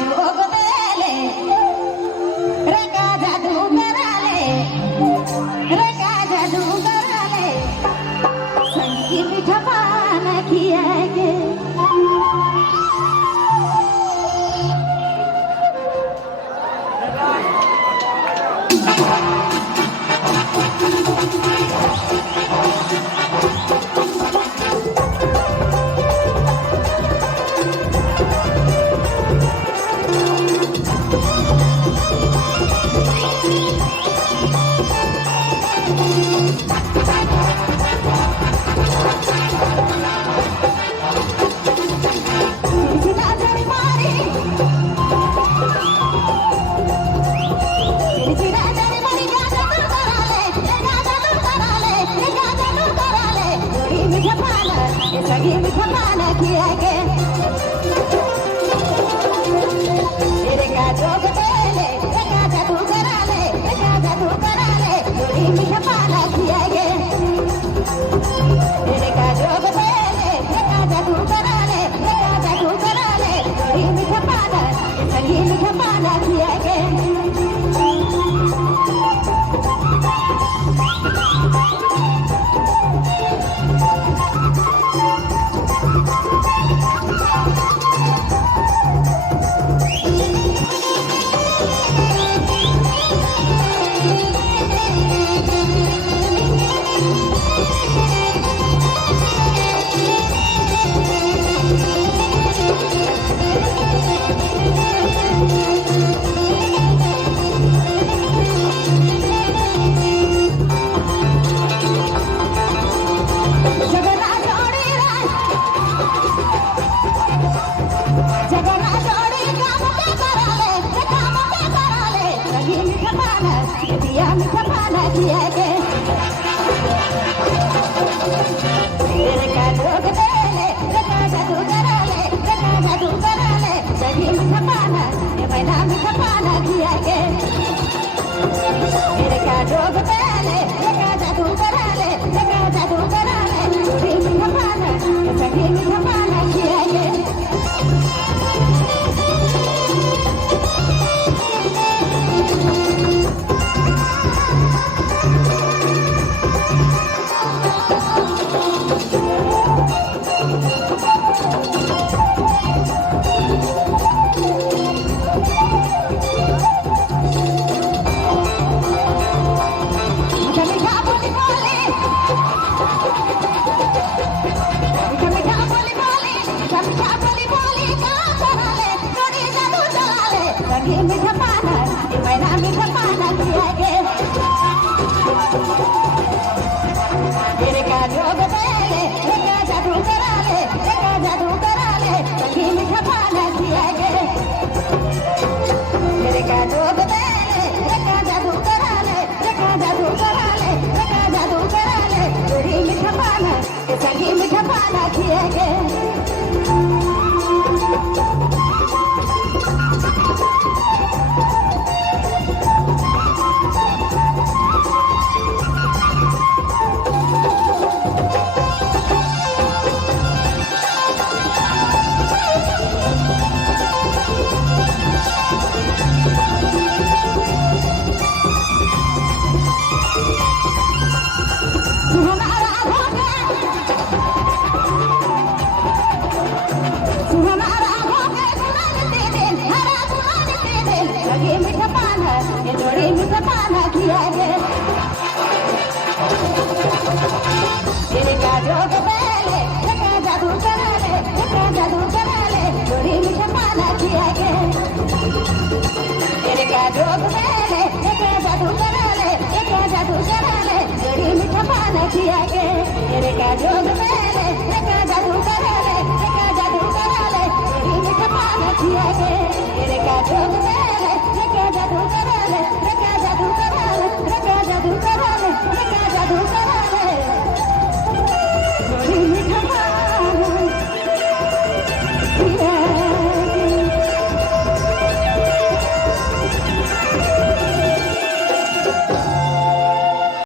जोग बेले रे का जादू कराले रे का जादू कराले संगी मीठा पाना किया के सगी मीठा पाना किया के तेरे का जोग बेले रे का जादू कराले रे का जादू कराले जोड़ी मीठा पाना किया के तेरे का जोग बेले रे का जादू कराले रे का जादू कराले जोड़ी मीठा पाना सगी मीठा पाना किया के दिया मीठा पाना किया के तेरे का जोग बेले रे का जादू कराले रे का जादू कराले सगी मीठा पाना ये मैना मीठा पाना किया के तेरे का जोग बेले रे का जादू कराले रे का जादू कराले जोड़ी मीठा पाना ये सगी मीठा पाना किया के मीठा पाना ये मैना मीठा पाना किया के तेरे का जोग बेले रे का जादू कराले रे का जादू कराले सगी मीठा पाना किया के तेरे का जोग बेले रे का जादू कराले रे का जादू कराले रे का जादू कराले जोड़ी मीठा पाना ये सगी मीठा पाना किया के मीठा पाना ये जोड़ी मीठा पाना किया के तेरे का जोग बेले रे का जादू कराले रे का जादू कराले जोड़ी मीठा पाना किया के तेरे का जोग बेले रे का जादू कराले रे का जादू कराले जोड़ी मीठा पाना किया के तेरे का जोग बेले रे का जादू कराले रे का जादू कराले जोड़ी मीठा पाना किया के तेरे का जोग बेले